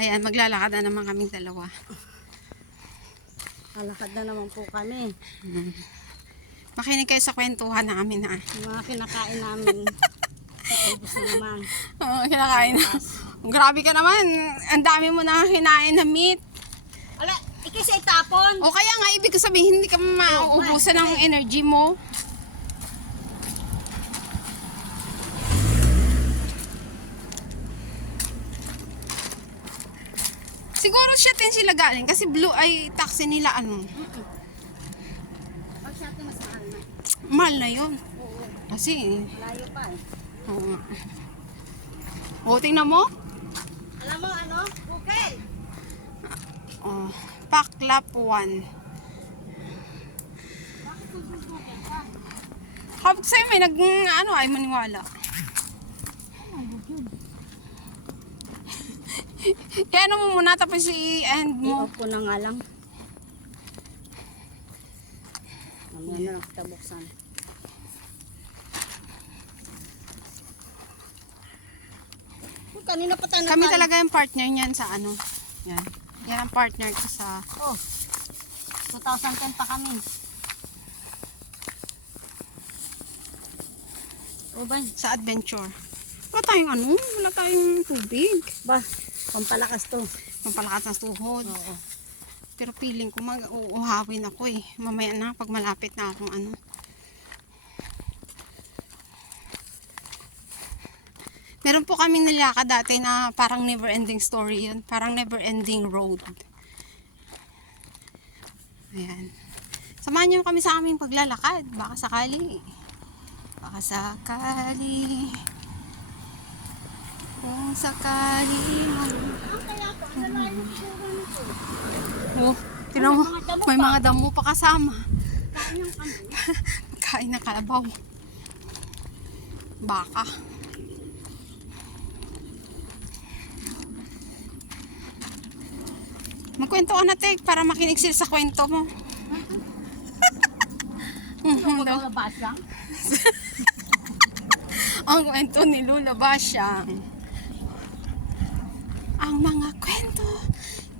Ayan, maglalakad na naman kaming dalawa. Lalakad na naman po kami. Makinig kayo sa kwentuhan namin ha. Yung mga kinakain namin. Ubus na naman. Oo, kinakain na. Grabe ka naman. Ang dami mo na kinain na meat. Ala, ikisi itapon. O kaya nga, ibig ko sabihin, hindi ka mauubusan ng energy mo. Siguro siya din sila galing kasi blue ay taxi nila ano. Pag siya ito mas mahal na. Mahal na yun. Oo. Kasi, Malayo pa eh. oo nga. O, tingnan mo. Alam mo ano? Bukel. Oh, Paklap 1. Bakit sususukin ka? Kapag sa'yo may ano ay maniwala. Kaya ano mo muna tapos i-end mo. I-off ko na nga lang. Mamaya na lang kita buksan. Kanina pa tayo Kami talaga yung partner niyan sa ano. Yan. Yan ang partner ko sa... Oh, 2010 pa kami. O ba? Sa adventure. Wala tayong ano, wala tayong tubig. Ba, pampalakas to. Pampalakas ng tuhod. Oo. Pero feeling ko mag-uuhawin ako eh. Mamaya na pag malapit na akong ano. Meron po kaming nilakad dati na parang never ending story yun. Parang never ending road. Ayan. Samahan niyo kami sa aming paglalakad. Baka sakali. Baka sakali. Kung sakali man. Oh, tinan mo. May mga damo pa kasama. Kain ng kalabaw. Baka. Magkwento ka na, Tek, para makinig sila sa kwento mo. Ano ba siya? Ang kwento ni Lula Basyang. Ang mga kwento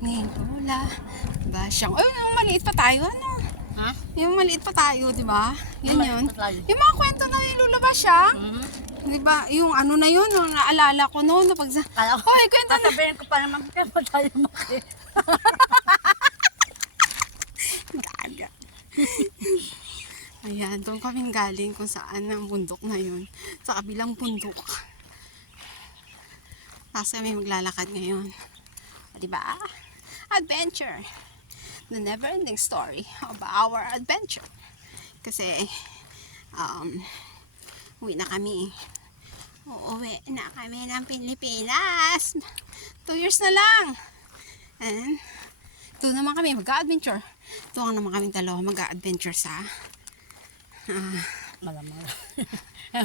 ni Lula Basyang. Ay, yung maliit pa tayo, ano? Ha? Yung maliit pa tayo, di ba? Yan Maliit yun. pa tayo. Yung mga kwento na ni Lula Basyang. Di ba? Yung ano na yun, yung naalala ko noon. Kala ko, Hoy, kwento na. sasabihin ko pa naman, kaya pa tayo maki. Gaga. Ayan, doon kaming galing kung saan ang bundok na yun. Sa kabilang bundok. Tapos kami maglalakad ngayon. O, diba? Adventure. The never-ending story of our adventure. Kasi, uwi na kami. Uuwi na kami ng Pilipinas. 2 years na lang. And, doon naman kami mag-adventure. Doon naman kami dalawa mag-adventure sa Malamang.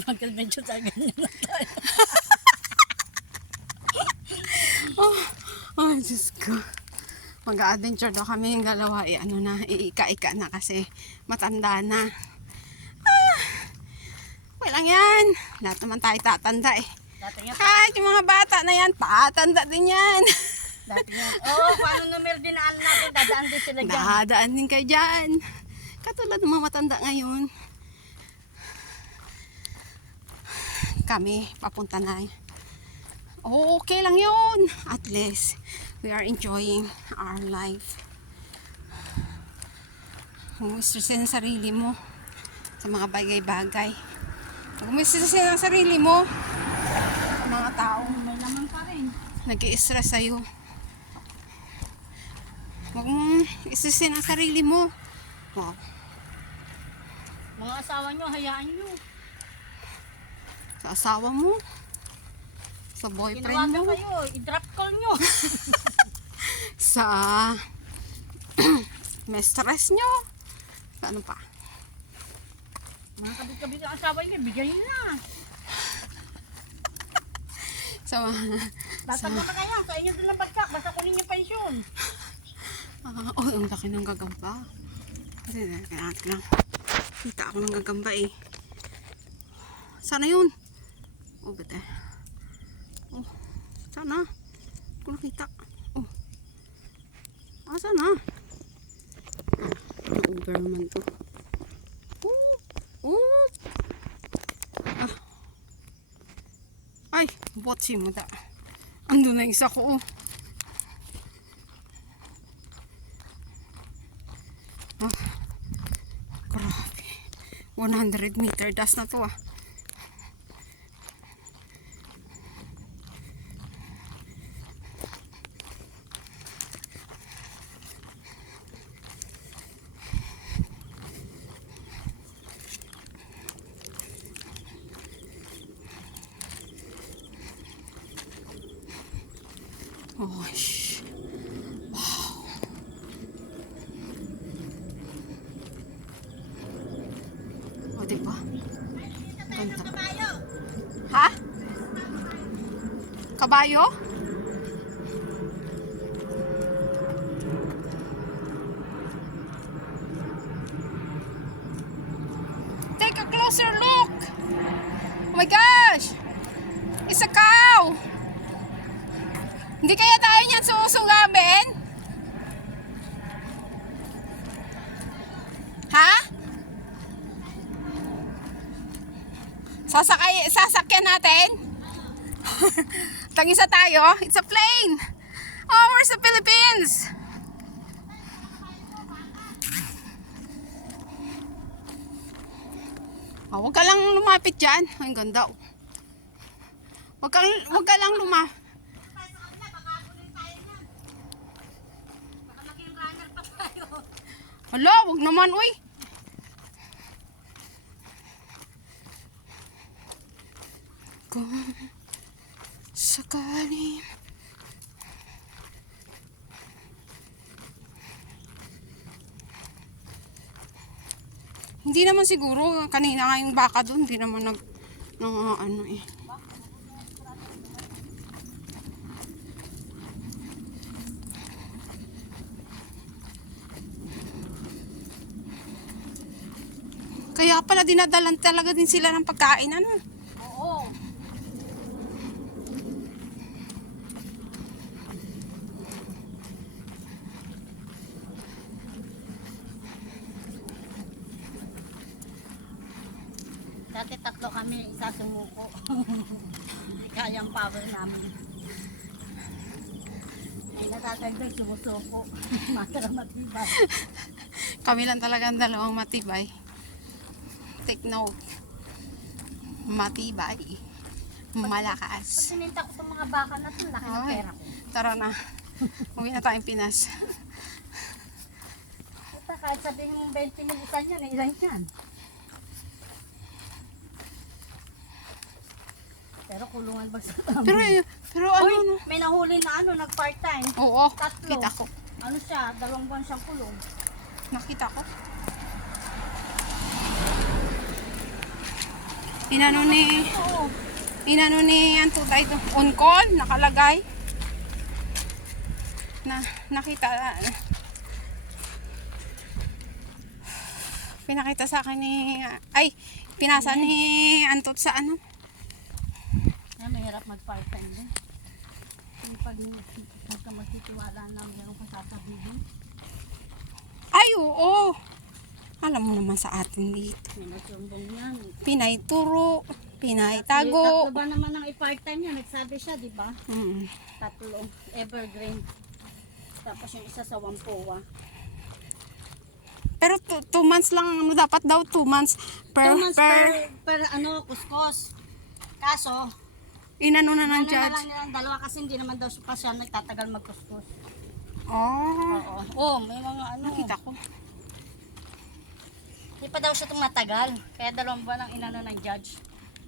Mag-adventure sa ganyan na tayo. Oh, Diyos ko. Mag-adventure daw kami yung dalawa. Ano na, iika-ika na kasi matanda na. Walang yan. Lahat naman tayo tatanda eh. Dati nga, Kahit yung mga bata na yan, tatanda din yan. dati nga. Oo, paano numero dinaan natin, dadaan din sila dyan. Dadaan din kayo dyan. Katulad ng mga matanda ngayon. Kami, papunta na. Okay lang yun. At least, we are enjoying our life. Huwag mo stressin ang sarili mo sa mga bagay-bagay. Huwag mo stressin ang sarili mo sa mga taong May laman pa rin. nag-i-stress sa'yo. Huwag mo stressin ang sarili mo. Wow. Mga asawa nyo, hayaan nyo. Sa asawa mo, sa boyfriend Tinawagan mo, kayo, i-drop call nyo. sa may stress nyo, sa ano pa. Mga kabit-kabit ang asawa nyo, bigay nyo na. Sa Tatanda na kayo, sa inyo din ang bagsak, basta kunin yung pensyon. oh, ang laki ng gagamba. Kasi kailangan lang. Kita ako ng gagamba eh. Sana yun. Oh, bete. Oh, sana. Kung nakita. sana? Na-over naman to. Ah. Ay, botsi mo da. Ando na isa ko. Ah, grabe. 100 meter das na to ah. Oh, shh. Wow. O, diba? Ganda. Ha? Kabayo? Take a closer look. Oh my gosh. It's a cow. Hindi kaya tayo niyan susugabin? Ha? Sasakyan natin? Tag-isa tayo? It's a plane. Oh, where's the Philippines? Oh, wag ka lang lumapit dyan. Ang ganda. Wag ka lang lumapit. Hala, wag naman, uy. Kung sakali. Hindi naman siguro, kanina nga yung baka doon, hindi naman ano eh. Kaya pala dinadalan talaga din sila ng pagkain, ano? Oo. Dati 3 kami, isa sumuko. Hindi kaya ang power namin. Ay natatagdag sumusuko. Matara matibay. Kami lang talaga ang dalawang matibay. Take note. Matibay. Pag Malakas. sininta ko sa mga baka na ito, laki ng Ay, pera ko. tara na. Uwi na tayong Pinas. Puta, kahit sabihin mong 20 militan yan, ilan yan? Pero kulungan ba sa Pero ano, Uy, no? may nahuli na ano, nag-part-time. Oo, 3. kita ko. Ano siya, 2 buwan siyang kulong. Nakita ko. Inano ni ang tutay ito. On call, nakalagay. Nakita. Pinakita sa akin pinasa ni Antot sa ano. Yan, mahirap mag-part-time din. Kung pag ka magtitiwala na mayroong kasasabihin. Ay, oo. Alam mo naman sa atin dito. May nagsumbong yan. Pinay turo, pinay 3 tago. ba naman ang i-part-time yan? Nagsabi siya, di ba? 3. Mm. Evergreen. Tapos yung isa sa Wampoa. Pero 2 months lang, ano dapat daw 2 months 2 months per ano, kuskos. Kaso, inano na ng ano na judge. lang nilang 2 kasi hindi naman daw pa siya nagtatagal magkuskos. Oh, Oo. Oh, may mga ano. nakita ko. Hindi pa daw siya tumatagal. Kaya 2 buwan ang inano ng judge.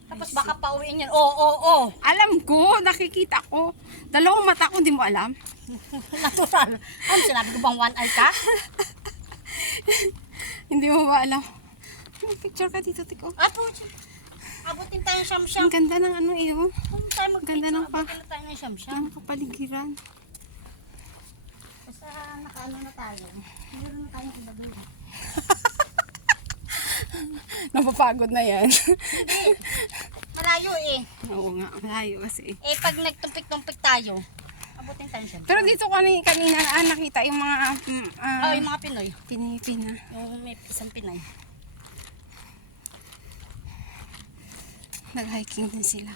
Tapos baka pauwiin yan. Oo. Alam ko, nakikita ko. 2 mata ko, hindi mo alam. Natural. Ano, sinabi ko bang 1 eye ka? Hindi mo ba alam? May picture ka dito, tiko. Abutin tayo ng siyam-siyam. Ang ganda ng ano iyo. Kung tayo Ganda ng abutin na tayo ng siyam-siyam. Ang kapaligiran. Basta nakaano na tayo. Meron na tayong ilagay. Napapagod na yan. Hindi. Malayo eh. Oo nga, malayo kasi. Eh pag nagtumpik-tumpik tayo, Abutin tayo siya. Pero dito kanina nakita yung mga Yung mga Pinoy. Pinipina. Yung may isang Pinay. Nag-hiking din sila.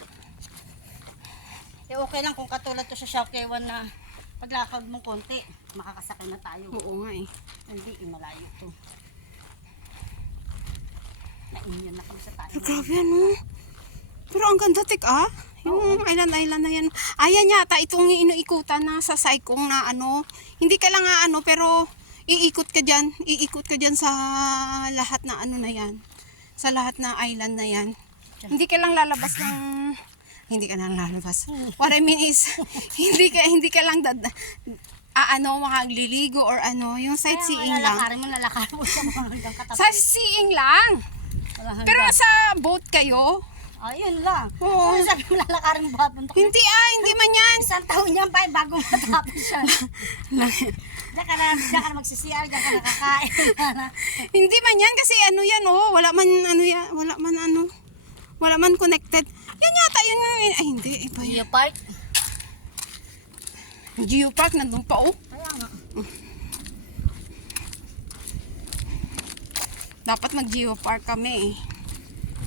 Okay lang kung katulad to sa Shawkewan na paglakad mong konti, makakasakay na tayo. Oo nga eh. Hindi, malayo to. Nainyan na kami sa tayo. Pero grabe ano. Pero ang ganda yung island na yan. Ayan yata itong inuikutan na sa Saikong na ano. Hindi ka lang pero iikot ka dyan sa lahat na ano na yan. Sa lahat na island na yan. Hindi ka lang lalabas ng What I mean is hindi ka lang makagliligo or yung sightseeing lang. Lalakarin mo siya mga hanggang katapat. Sightseeing lang. Pero sa boat kayo? Ayun lang. Oo. Ano sabi mo lalakarin mo papunta? Hindi man yan. Isang taon yan pa bago matapos siya. Diyan ka na magsisiyar, diyan ka na kakain. Hindi man yan kasi yan wala man connected. Yan yata yun. Ay hindi, iba yun. Geopark? Geopark nandun pa Kaya nga. Dapat mag-geopark kami eh.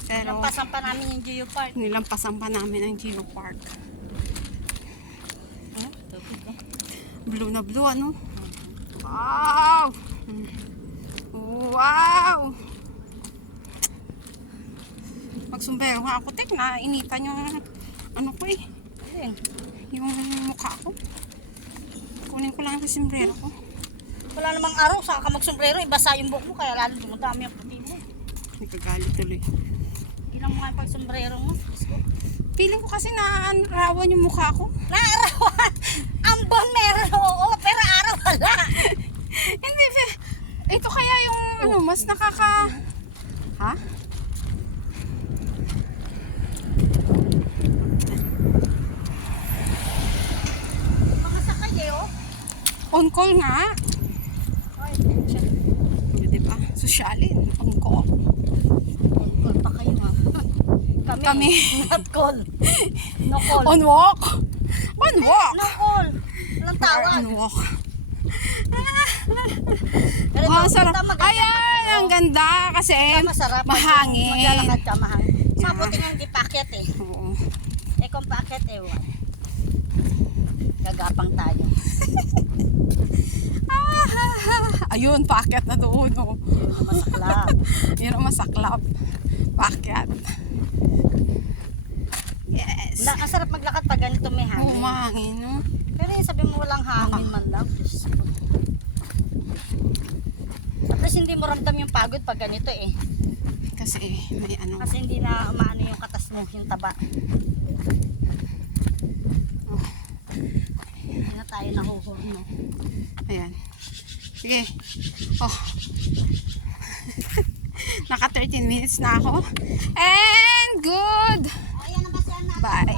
Pero Lampasan pa namin yung Geopark. nilampasan pa namin ang geopark. Blue na blue ano? Wow! Wow! Magsumbero nga ako, tek, nainitan yung ko eh. Ayun. Yung mukha ko. Kunin ko lang yung sombrero ko. Wala namang araw, saka ka magsombrero, ibasa yung buhok mo, kaya lalo dumadami ang puti mo. Nagkagalit tuloy. Ilang mo nga yung pagsombrero mo. Diyos ko. Feeling ko kasi naarawan yung mukha ko. Naarawan! Ambon meron, oo, pero araw wala. Hindi, ito kaya yung mas nakaka... Ha? Mga sakay eh, oh. On call nga. Ay, Hindi ba? Sosyalin. On call. call pa kayo ha. Kami. Not call. No call. On walk. On walk. No call. Walang tawag. On walk. Pero Wow, ito, sarap. maganda Ayan, ang ganda kasi masarap. mahangin. Maglalakad ka, mahangin. Sa Yeah. buti nga hindi packet eh. Oo. Eh kung packet eh, wala. Gagapang tayo. Ayun, packet na doon. Oh. Yun ang masaklap. Yun ang masaklap. Packet. Yes. Ang sarap maglakad pag ganito may hangin. Oo, mahangin. No? Pero yung sabi mo walang hangin man lang. Diyos ko. Tapos hindi mo ramdam yung pagod pag ganito eh. Kasi may Kasi hindi na umaano yung katas mo, yung taba. Hindi na tayo nahuhurno. Ayan. Sige. Oh. Naka 13 minutes na ako. And good. Bye.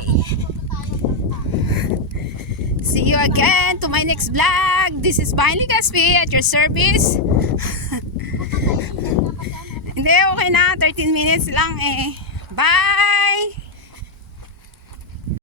See you again to my next vlog. This is Bailey Gaspi at your service. Hindi, okay na. 13 minutes lang eh. Bye!